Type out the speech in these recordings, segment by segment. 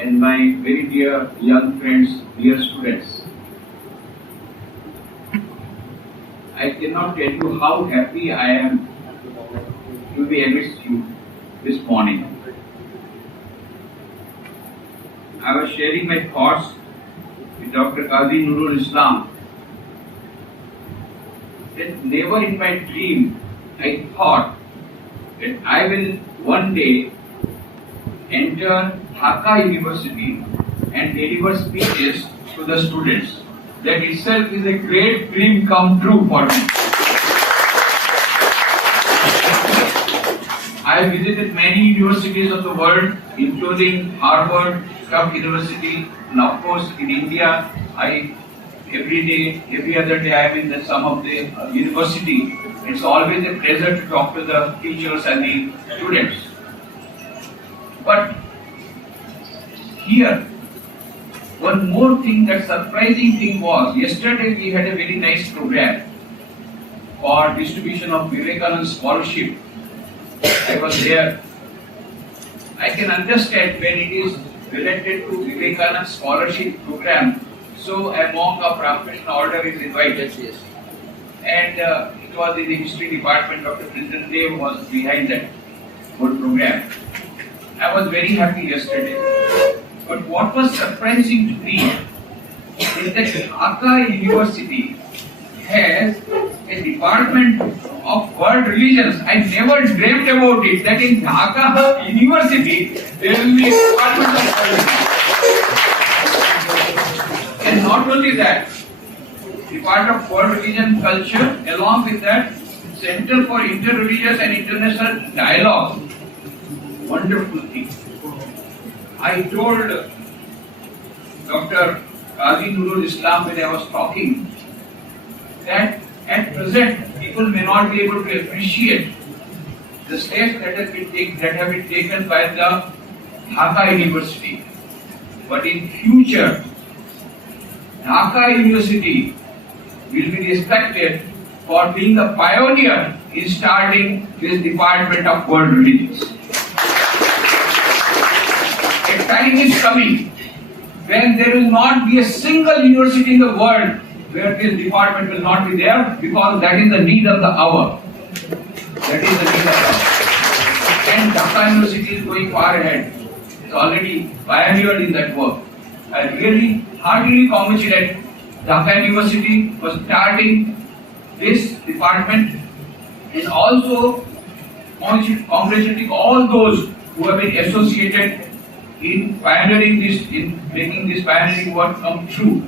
and my very dear young friends, dear students. I cannot tell you how happy I am to be amidst you this morning. I was sharing my thoughts with Dr. Qazi Nurul Islam that never in my dream I thought that I will one day enter Dhaka University and deliver speeches to the students. That itself is a great dream come true for me. I visited many universities of the world, including Harvard, Tufts University, and of course in India, every other day I am in some of the university. It's always a pleasure to talk to the teachers and the students. But here, one more thing, that surprising thing was, yesterday we had a very nice program for distribution of Vivekananda scholarship. I was there. I can understand when it is related to Vivekananda scholarship program, so a monk of Ramakrishna order is invited. And it was in the history department, Dr. Printon Dev was behind that good program. I was very happy yesterday. But what was surprising to me is that Dhaka University has a department of world religions. I never dreamt about it, that in Dhaka University there will be a department of world religions. And not only that, Department of World Religion Culture, along with that, Center for Interreligious and International Dialogue. Wonderful thing. I told Dr. Qazi Nurul Islam when I was talking that at present people may not be able to appreciate the steps that have been taken by the Dhaka University. But in future, Dhaka University will be respected for being the pioneer in starting this Department of World Religions. A time is coming when there will not be a single university in the world where this department will not be there, because that is the need of the hour. That is the need of the hour. And Dhaka University is going far ahead. It's already pioneered in that work. I really heartily congratulate Dhaka University for starting this department, and also congratulating all those who have been associated in pioneering this, in making this pioneering work come true.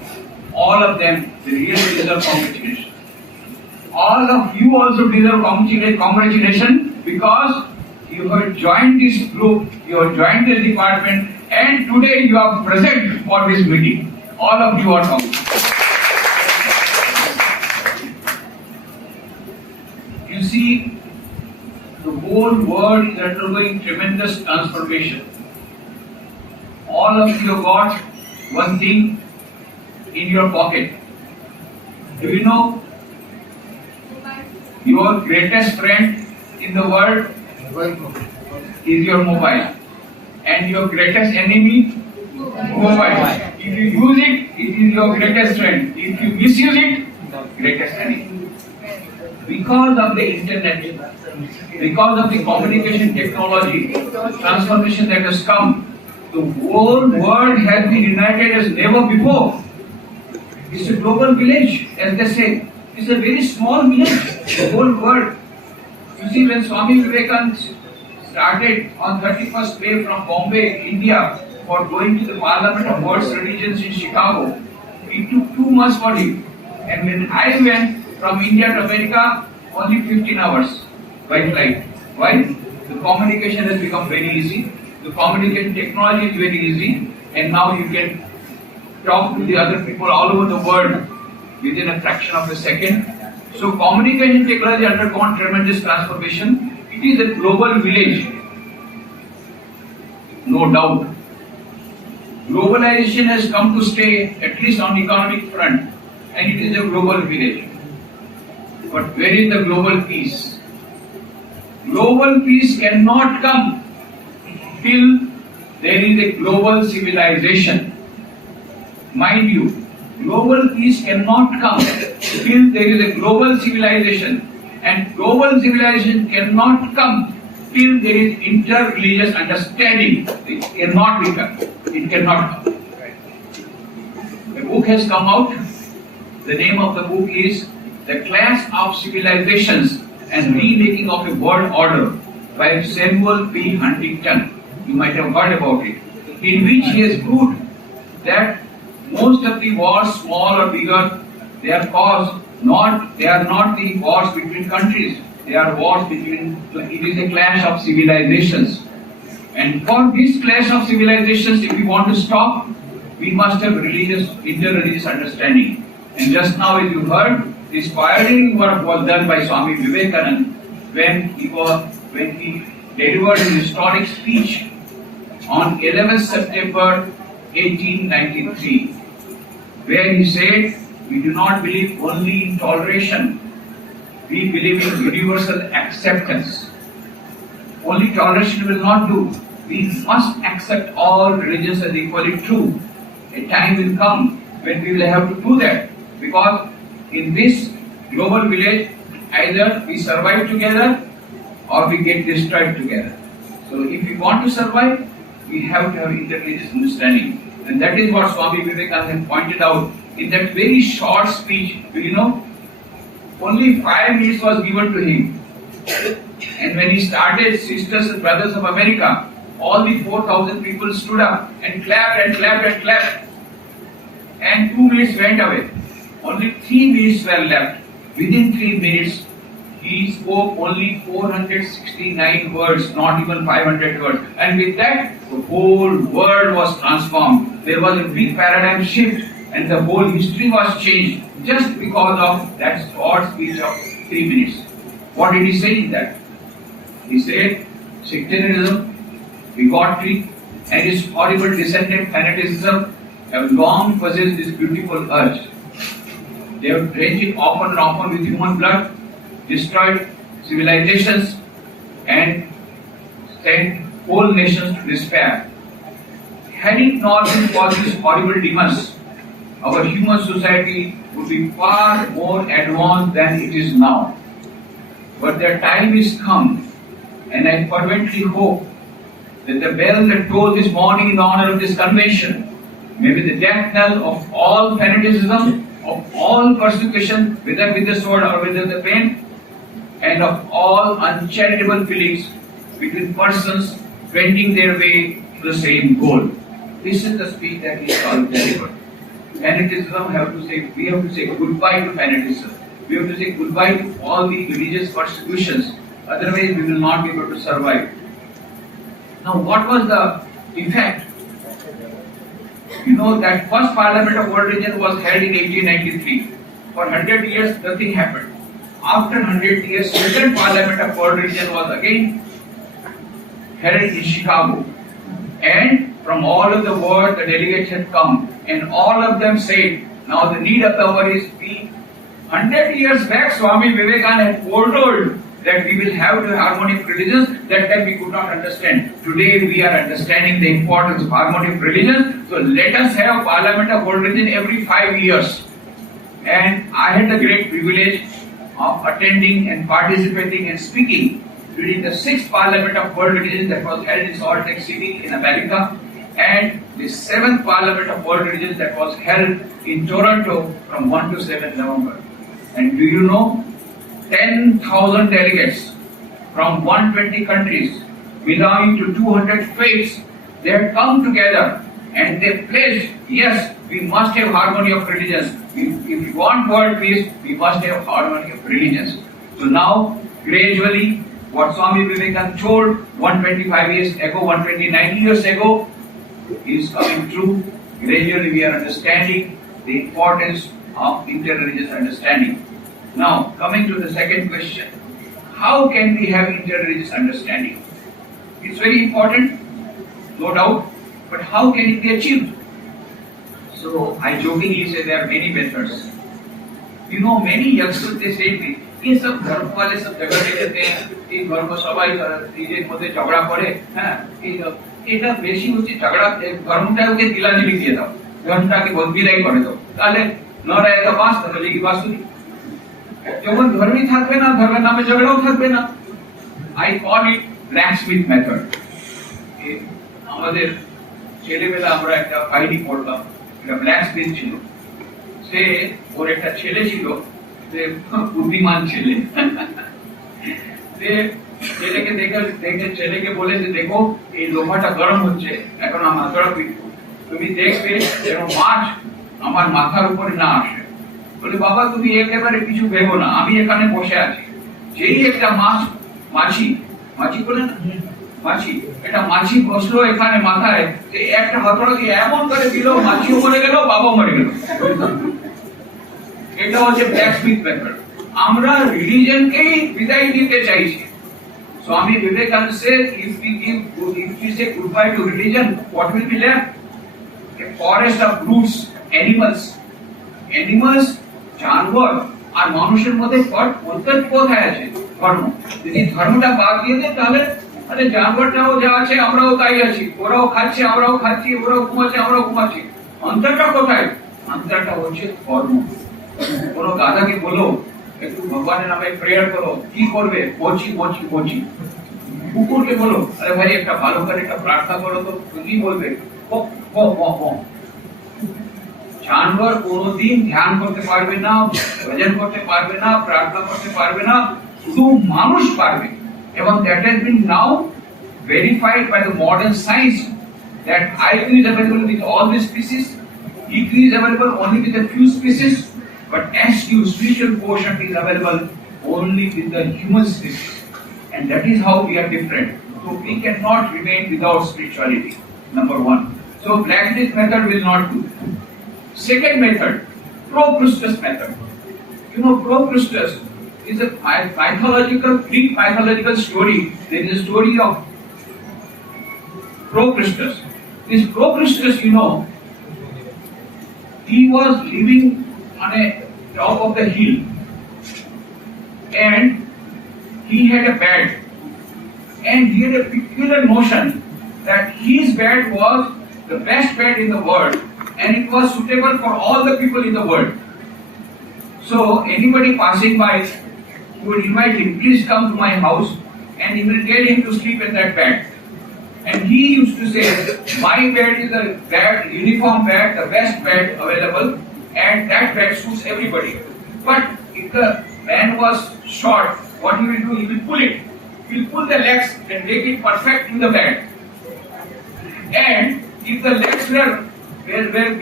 All of them, they really deserve congratulations. All of you also deserve congratulations, because you have joined this group, you have joined this department, and today you are present for this meeting. All of you are congratulated. You see, the whole world is undergoing tremendous transformation. All of you have got one thing in your pocket. Do you know your greatest friend in the world is your mobile, and your greatest enemy, mobile. If you use it, it is your greatest friend. If you misuse it, greatest enemy. Because of the internet, because of the communication technology transformation that has come, the whole world has been united as never before. It's a global village, as they say. It's a very small village, the whole world. You see, when Swami Vivekananda started on 31st May from Bombay, India, for going to the Parliament of World Religions in Chicago, it took 2 months for him. And when I went from India to America, only 15 hours by flight. Why? The communication has become very easy. The communication technology is very easy, and now you can talk to the other people all over the world within a fraction of a second. So communication technology has undergone tremendous transformation. It is a global village, no doubt. Globalization has come to stay, at least on the economic front, and it is a global village. But where is the global peace? Global peace cannot come till there is a global civilization. Mind you, global peace cannot come till there is a global civilization, and global civilization cannot come till there is interreligious understanding. It cannot become. It cannot come. A book has come out. The name of the book is The Clash of Civilizations and Remaking of a World Order by Samuel P. Huntington. You might have heard about it. In which he has proved that most of the wars, small or bigger, they are not the wars between countries. They are wars between, it is a clash of civilizations. And for this clash of civilizations, if we want to stop, we must have interreligious understanding. And just now, as you heard, this pioneering work was done by Swami Vivekananda when he delivered his historic speech on 11th September 1893, where he said, "We do not believe only in toleration, we believe in universal acceptance." Only toleration will not do. We must accept all religions as equally true. A time will come when we will have to do that, because in this global village, either we survive together or we get destroyed together. So if we want to survive, we have to have interreligious understanding. And that is what Swami Vivekananda pointed out in that very short speech. You know, only 5 minutes was given to him. And when he started Sisters and Brothers of America, all the 4,000 people stood up and clapped and clapped and clapped. And 2 minutes went away. Only 3 minutes were left. Within 3 minutes, he spoke only 469 words, not even 500 words. And with that, the whole world was transformed. There was a big paradigm shift, and the whole history was changed just because of that short speech of 3 minutes. What did he say in that? He said, sectarianism, bigotry, and its horrible descendant fanaticism have long possessed this beautiful urge. They have drenched it often and often with human blood, destroyed civilizations, and sent whole nations to despair. Had it not been for these horrible demons, our human society would be far more advanced than it is now. But their time is come, and I fervently hope that the bell that tolled this morning in honor of this convention may be the death knell of all fanaticism, of all persecution, whether with the sword or with the pen, and of all uncharitable feelings between persons wending their way to the same goal. This is the speech that he delivered. Fanaticism, we have to say goodbye to fanaticism. We have to say goodbye to all the religious persecutions. Otherwise, we will not be able to survive. Now, what was the effect? You know that first Parliament of World Religion was held in 1893. For 100 years, nothing happened. After 100 years, second Parliament of World Religion was again held in Chicago. And from all of the world, the delegates had come. And all of them said, now the need of the hour is peace. 100 years back, Swami Vivekananda had foretold that we will have the harmony of religions. That time we could not understand. Today we are understanding the importance of harmony of religions. So let us have Parliament of World Religion every 5 years. And I had the great privilege of attending and participating and speaking during the 6th Parliament of World Religion that was held in Salt Lake City in America, and the 7th Parliament of World Religion that was held in Toronto from 1 to 7 November. And do you know, 10,000 delegates from 120 countries belonging to 200 faiths, they had come together and they pledged, yes, we must have harmony of religions. If we want world peace, we must have harmony of religions. So now, gradually, what Swami Vivekananda told 125 years ago, 129 years ago, is coming true. Gradually, we are understanding the importance of interreligious understanding. Now, coming to the second question, how can we have interreligious understanding? It's very important, no doubt, but how can it be achieved? So, I jokingly say there are many methods. You know, many youngsters, they say to me, ये सब धर्म वाले सब झगड़े रहते हैं, ये धर्म सबाई एक मध्य झगड़ा पड़े, हाँ, এটা বেশি হচ্ছে ঝগড়া, ধর্মটাকে দিলাদিলি দিয়ে দাও, ধর্মটাকে বিদায় করে দাও, তাহলে নরায় তো বাস তাহলে কি বাসুরি। যখন ধর্মই থাকবে না, ধর্মের নামে ঝগড়াও থাকবে না। I call it blacksmith method. আমাদের ছেলেবেলা আমরা একটা কাহিনী পড়লাম, একটা ব্ল্যাকস্মিথ ছিল, সে ওর একটা ছেলে ছিল, যে বুদ্ধিমান ছেলে, ছেলেকে দেখে ছেলেকে বলে যে দেখো এই লোহাটা গরম হচ্ছে, এখন আমার হাতড়া পিটবো, তুমি দেখবে যেন মাছ আমার মাথার উপরে না আসে। বলে বাবা তুমি একেবারে কিছু ভেবো না, আমি এখানে বসে আছি। যেই একটা মাছি বলে না, এটা মাছি বসলো এখানে মাথায়, একটা হাতড়াকে এমন করে দিল, মাছিও মরে গেল, বাবাও মরে গেল। এটা হচ্ছে ব্ল্যাকস্মিথ মেথড। আমরা রিলিজনকেই বিদায় দিতে চাইছি। Swami Vivekananda said, if we say goodbye to religion, what will be left? A forest of brutes, animals, জানোয়ার আর মানুষের মধ্যে কোথায় আছে ধর্ম? যদি ধর্মটা বাদ দিয়ে দেয় তাহলে আরে জানোয়ারটাও যা আছে আমরাও তাই আছি, ওরাও খাচ্ছে আমরাও খাচ্ছি, ওরাও ঘুমাচ্ছে আমরাও ঘুমাচ্ছি। অন্তরটা কোথায়? অন্তরটা হচ্ছে ধর্ম। কোন গাধাকে বলো একটু ভগবানের নামে প্রেয়ার করো, কি করবে? বলছি। কুকুরকে বলো আরে ভাই একটা ভালো করে একটা প্রার্থনা করো, তো কি বলবে? জানোয়ার কোনদিন ধ্যান করতে পারবে না, ভজন করতে পারবে না, প্রার্থনা করতে পারবে না, শুধু মানুষ পারবে। এবং that has been now verified by the modern science that IQ is available with all these species, EQ is available only with a few species, but SQ, spiritual quotient, is available only with the human species. And that is how we are different. So we cannot remain without spirituality, number one. So Blacksmith method will not do. Second method, Pro-Christus method. You know, Pro-Christus is a Greek mythological story. There is a story of Pro-Christus. This Pro-Christus, you know, he was living on a top of the hill, and he had a bed, and he had a peculiar notion that his bed was the best bed in the world, and it was suitable for all the people in the world. So anybody passing by would invite him, please come to my house, and he will get him to sleep in that bed. And he used to say, my bed is the uniform bed, the best bed available, and that bed suits everybody. But if the man was short, what he will do? He will pull it. He will pull the legs and make it perfect in the bed. And if the legs were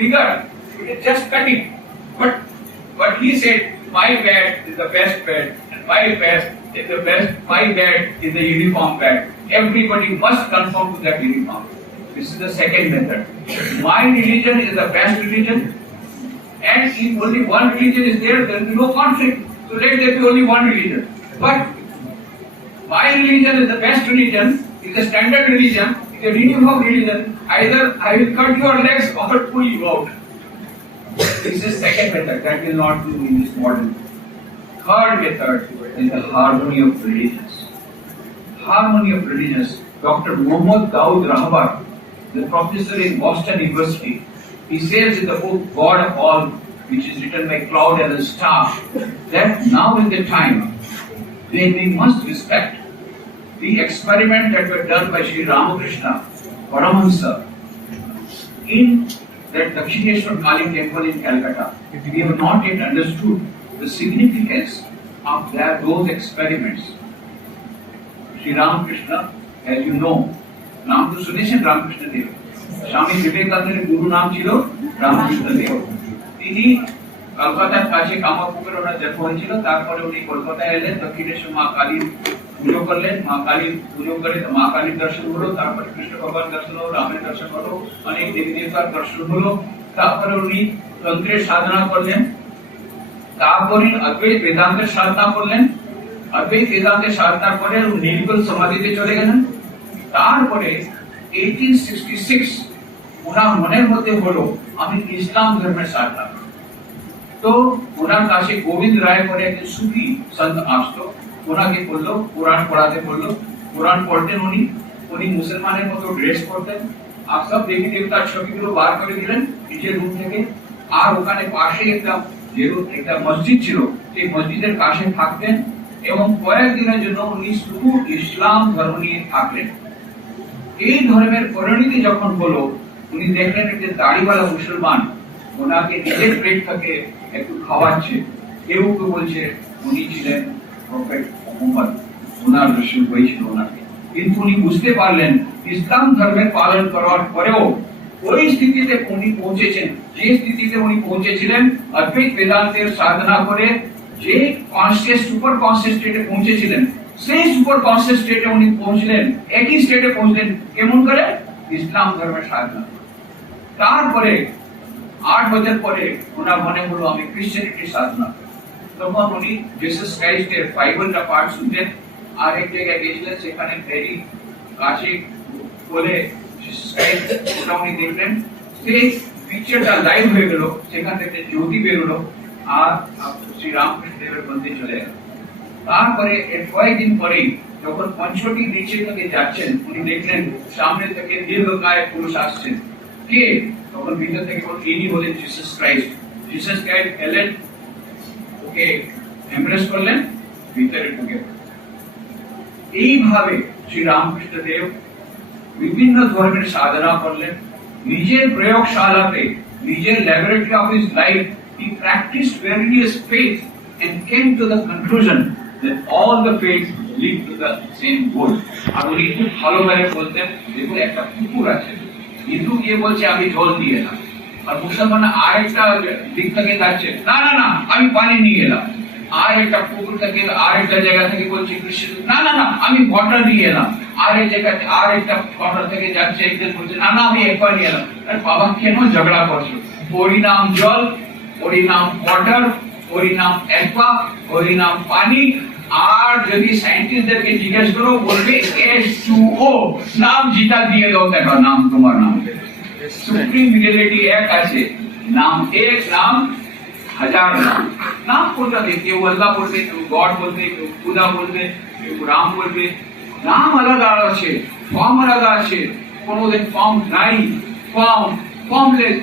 bigger, he will just cut it. But he said, my bed is the best bed, and my bed is the uniform bed. Everybody must conform to that uniform. This is the second method. My religion is the best religion, and if only one religion is there will be no conflict. So let there be only one religion. But my religion is the best religion, is the standard religion, is the uniform religion. Either I will cut your legs or pull you out. This is second method. That will not do in this modern. Third method is the harmony of religions. Harmony of religions. Dr. Muhammad Daud Rahbar, the professor in Boston University, he says in the book God of All, which is written by Cloud and the Star, that now is the time when we must respect the experiment that were done by Sri Ramakrishna Paramahansa in that Dakshineshwar Kali temple in Calcutta. We have not yet understood the significance of those experiments. Sri Ramakrishna, as you know, নাম তো শুনেছেন রামকৃষ্ণ দেব। স্বামী বিবেকানন্দের গুরু নাম ছিল রামকৃষ্ণ দেব। তিনি কলকাতার কাছে কামারপুকুরে ওনার জন্ম হয়েছিল। তারপরে উনি কলকাতায় এলেন, দক্ষিণেশ্বর মা কালীর পুজো করলেন, মা কালীর পুজো করে মা কালীর দর্শন হলো, তারপরে কৃষ্ণ ভগবান দর্শন হলো, রামের দর্শন হলো, অনেক দেবী দেবতার দর্শন হলো। তারপরে উনি তন্ত্রের সাধনা করলেন, তারপরে অদ্বৈত বেদান্তের সাধনা করলেন। অদ্বৈত বেদান্তের সাধনার পরে নির্গুণ সমাধিতে চলে গেলেন। তারপরে 1866 ওনার মনের মধ্যে হলো আমি ইসলাম ধর্মের সাধনা। তো ওনার কাছে গোবিন্দ রায় করে একজন সুফি সন্ত আসতো, ওনাকে বললো কোরআন পড়াতে বললো। কোরআন পড়তেন উনি, উনি মুসলমানের মতো ড্রেস করতেন, আর সব দেবী দেবতার ছবিগুলো বার করে দিলেন নিজের রুম থেকে। আর ওখানে পাশে একটা মসজিদ ছিল, সেই মসজিদের কাছে থাকতেন এবং কয়েকদিনের জন্য উনি শুধু ইসলাম ধর্ম নিয়ে থাকলেন। এই ধর্মের পরিণতি যখন হলো, উনি দেখলেন যে দাড়িওয়ালা মুসলমান ওনাকে নিজের প্লেট থেকে একটু খাওয়াচ্ছে। কেউ কেউ বলছে উনি ছিলেন প্রফেট মুহাম্মদ, ওনার রসুল হয়েছিল ওনাকে। কিন্তু উনি বুঝতে পারলেন ইসলাম ধর্মের পালন করার পরেও ওই স্থিতিতে উনি পৌঁছেছেন, যে স্থিতিতে উনি পৌঁছেছিলেন অদ্বৈত বেদান্তের সাধনা করে যে কনসিয়াস সুপার কনসিয়াস স্টেটে পৌঁছেছিলেন, সেই সুপার কনসিয়াস স্টেটে উনি পৌঁছলেন, একই স্টেটে পৌঁছলেন। কেমন করে? ইসলাম ধর্মের সাধনা। তারপরে 8 বছর পরে ওনার মনে হলো আমি ক্রিশ্চিয়ানিটির সাধনা। তখন উনি জিসাস ক্রাইস্টের বাইবেলটা পাঠ শুনতেন। আর এক জায়গায় গেছিলেন, সেখানে ভেরি কাছে বলে জিসাস ক্রাইস্ট, ওটা উনি দেখলেন। সেই পিকচারটা লাইভ হয়ে গেল, সেখান থেকে জ্যোতি বেরোলো আর শ্রী রামকৃষ্ণদেবের মন্দির চলে গেল। তারপরে এর কয়েকদিন পরেই যখন পঞ্চটি নিচে থেকে যাচ্ছেন, উনি দেখলেন সামনে থেকে দীর্ঘকায় পুরুষ আসছেন। কে? তখন ভিতর থেকে ইনি হলেন জিসাস ক্রাইস্ট। জিসাস ক্রাইস্ট এলেন, ওকে এমব্রেস করলেন, ভিতরে ঢুকে। এইভাবে শ্রী রামকৃষ্ণ দেব বিভিন্ন ধর্মের সাধনা করলেন। নিজের প্রয়োগশালাতে, নিজের laboratory of his life, he practiced various faiths and came to the conclusion that all the faiths lead to the same goal. আর উনি খুব ভালোভাবে বলতেন, দেখুন একটা পুকুর আছে, হিন্দু গিয়ে বলছে আমি জল দিয়ে এলাম, আর মুসলমান আরেকটা দিক থেকে যাচ্ছে, না না না আমি পানি নিয়ে এলাম। আর একটা পুকুর থেকে আরেকটা জায়গা থেকে বলছে খ্রিস্টান, না না না আমি ওয়াটার নিয়ে এলাম। আর এই জায়গাতে আর একটা ওয়াটার থেকে যাচ্ছে, একজন বলছে না না আমি একবার নিয়ে এলাম। বাবা কেন ঝগড়া করছো? ওরই নাম জল, ওরই নাম ওয়াটার, ওরই নাম একবা, ওরই নাম পানি। আর যদি সায়েন্টিস্টদেরকে জিজ্ঞেস করো বলবে H2O, নাম যেটা দিয়ে দাও দেখো, নাম তোমার নাম। সুপ্রিম রিয়েলিটি এক আছে, নাম এক, নাম হাজার নাম। নাম কোনটা দিয়ে? কেউ আল্লাহ বলবে, কেউ গড বলবে, কেউ খুদা বলবে, কেউ রাম বলবে। নাম আলাদা আছে, ফর্ম আলাদা আছে। কোনোদিন ফর্ম নাই, formless.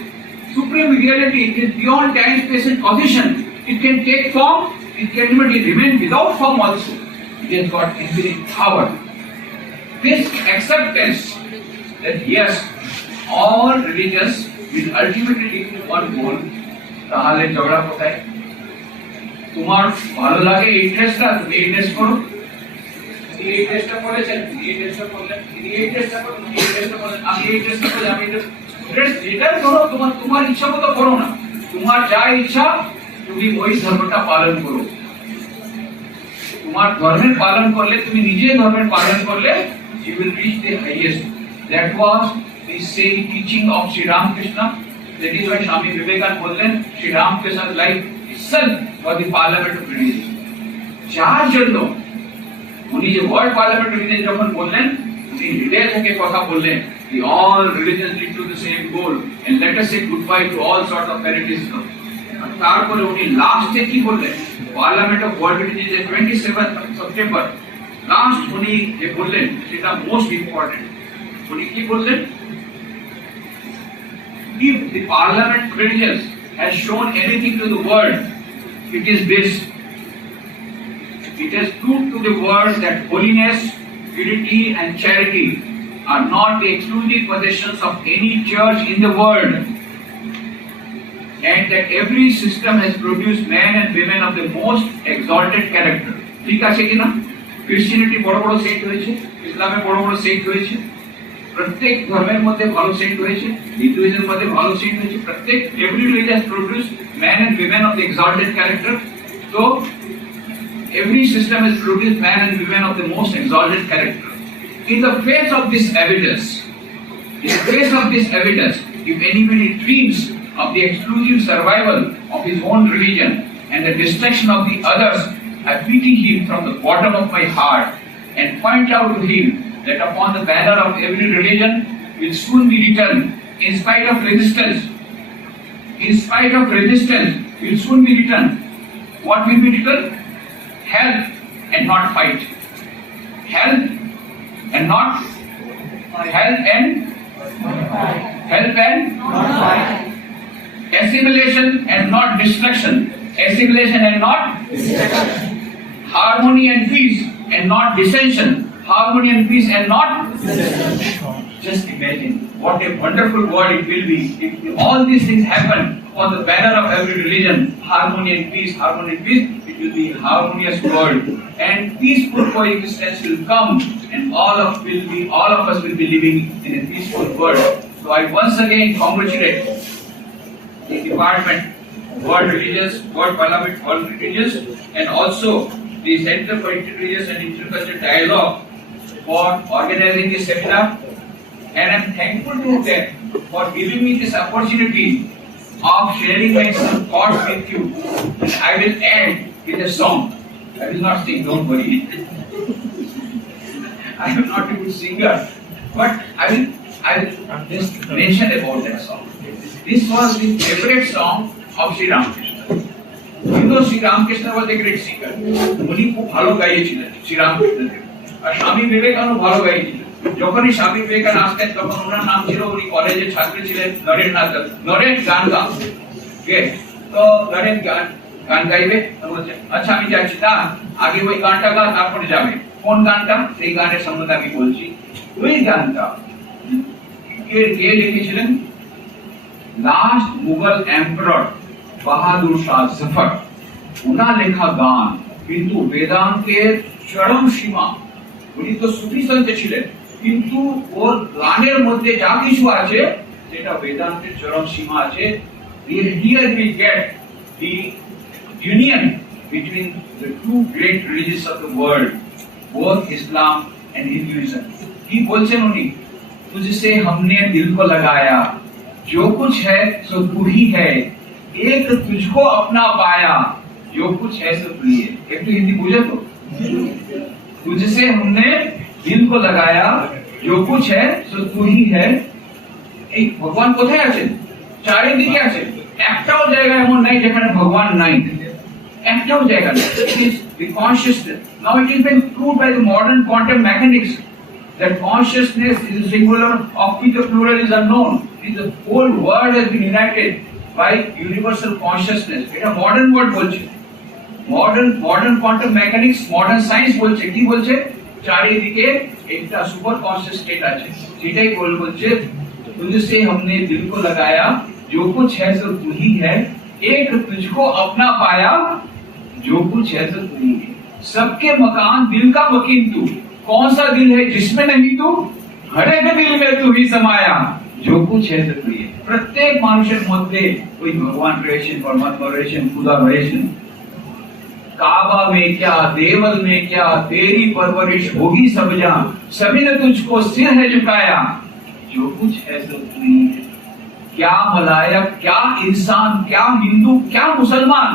Supreme reality is beyond time, space and causation. It can take form, it can even remain without form also. It has got infinite power. This acceptance that yes, all religions will ultimately lead to one goal. তাহলে ঝগড়া কোথায়? তোমার ভালো লাগে এই টেস্টটা, তুমি এই টেস্ট করো। এই টেস্টটা করেছেন, এই টেস্টটা করলেন, এই টেস্টটা করলেন, এই টেস্টটা করলেন, আমি এই টেস্টটা করলাম, আমি যেটা করো তোমার ইচ্ছা মতো করো না। তোমার যা ইচ্ছা তুমি ওই ধর্মটা পালন করো। তোমার ধর্মের পালন করলে, তুমি নিজে ধর্মের পালন করলে, you will reach the highest. That was the same teaching of Sri Ramakrishna. That is why Swami Vivekananda বললেন, Sri Ramakrishna's life itself was the parliament of religion. যার জন্য উনি যে ওয়ার্ল্ড পার্লামেন্ট অফ রিলিজিয়ন যখন বললেন, উনি হৃদয় থেকে কথা বললেন, the all religions lead to the same goal and let us say goodbye to all sort of fanaticism. তারপরে উনি লাস্টে কি বললেন? Parliament of world religion 27 September last উনি যে বললেন সেটা মোস্ট ইম্পর্টেন্ট। উনি কি বললেন? If the parliament of religions has shown anything to the world, it is this. It has proved to the world that holiness, purity and charity are not the exclusive possessions of any church in the world, and that every system has produced men and women of the most exalted character. ঠিক আছে কিনা? Christianity বড় বড় Saint হয়েছে, ইসলামে বড় বড় Saint হয়েছে, প্রত্যেক ধর্মের মধ্যে ভালো সেন্ট হয়েছে, হিন্দুইজমের মধ্যে ভালো সেন্ট হয়েছে, প্রত্যেক every religion has produced men and women of the exalted character. So every system has produced men and women of the most exalted character. In the face of this evidence, if anybody dreams of the exclusive survival of his own religion and the destruction of the others, I pity him from the bottom of my heart and point out to him that upon the banner of every religion will soon be written, in spite of resistance, will soon be written. What will be written? Help and not fight. Help and not help and assimilation and not destruction, assimilation and not destruction, harmony and peace and not dissension, harmony and peace and not dissension. Just imagine what a wonderful world it will be if all these things happen on the banner of every religion. Harmony and peace, harmony and peace. It will be a harmonious world, and peaceful coexistence will come, and all of us will be living in a peaceful world. So I once again congratulate the department, World Religious, World Parliament, World Religious, and also the Center for Interreligious and Intercultural Dialogue for organizing this seminar. And I am thankful to them for giving me this opportunity of sharing my some thoughts with you. And I will end with a song. I will not sing, don't worry. I am not a good singer, but I will just mention about that song. This was the favorite song of Sri Ramakrishna. You know, Sri Ramakrishna was a great singer. উনি খুব ভালো গাইছিলেন শ্রী রামকৃষ্ণ দেব। আর স্বামী বিবেকানন্দ ভালো গাইছিলেন। যখনই স্বামী বিবেকানন্দ আসতেন তখন ওনার নাম ছিল, উনি কলেজের ছাত্র ছিলেন, নরেন গান গাও। তো নরেন গান গাইবে, আচ্ছা আমি যাচ্ছি না, আগে ওই গানটা গা তারপরে যাবে। কোন গানটা? সেই গানের সম্বন্ধে আমি বলছি। ওই গানটা কে লিখেছিলেন? লাস্ট মুঘল এম্পারর বাহাদুর শাহ জফর, ওনার লেখা গান, কিন্তু বেদান্তের চরম সীমা। উনি তো সুফি সন্ত ছিলেন, কিন্তু ওর গানের মধ্যে যা কিছু আছে সেটা বেদান্তের চরম সীমা আছে। Here we get the union between the two great religions of the world, both Islam and Hinduism. কি বলছেন উনি? तुझसे हमने दिल को लगाया, जो कुछ है सो तू ही है, एक तुझको अपना पाया, जो कुछ है सो तू ही है। एक तो हिंदी बुझे तो? तुझसे हमने दिल को लगाया, जो कुछ है सो तू ही है। এই ভগবান কোথায় আছেন? চারিদিকে আছেন। একটাও জায়গা এমন নাই যেখানে ভগবান নাই। একটাও জায়গা নেই। It is the consciousness. Now it has been proved by the modern quantum mechanics that consciousness is singular, of which the plural is unknown. The whole world has been united by universal consciousness. এটা modern world বলছে। modern quantum mechanics, modern science বলছে কি বলছে? চারিদিকে একটা super conscious state আছে। সেটাই বলছে तुझसे हमने दिल को लगाया, जो कुछ है सो तू ही है, एक तुझको अपना पाया, जो कुछ है सो तू ही है। सबके मकान दिल का मकीन तू, कौन सा दिल है जिसमें नहीं तू? हर एक दिल में तू ही समाया, जो कुछ है सो तू ही है। प्रत्येक মানুষের মধ্যে ওই ভগবান রয়েছেন, পরমাত্মা রয়েছেন, খুদা রয়েছেন। काबा में क्या, देवल में क्या, तेरी परवरिश होगी सब जहां, सभी ने तुझको सिर है झुकाया, जो कुछ है सो तू ही है। क्या मलायक, क्या इंसान, क्या हिंदू, क्या मुसलमान,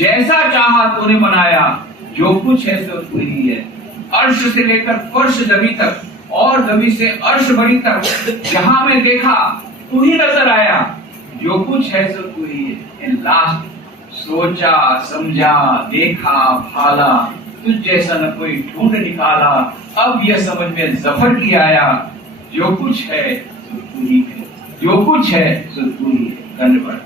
जैसा चाहा तूने बनाया, जो कुछ है सो तू ही है। अर्श से लेकर फर्श जमी तक और जमी से अर्श बड़ी तक, जहां में देखा तू ही नजर आया, जो कुछ है सो तू ही है। एंड लास्ट, सोचा समझा देखा भाला, तुझ जैसा न कोई ढूंढ निकाला, अब यह समझ में जफर की आया, जो कुछ है सो तू ही है, जो कुछ है सो तू ही है। धन्यवाद।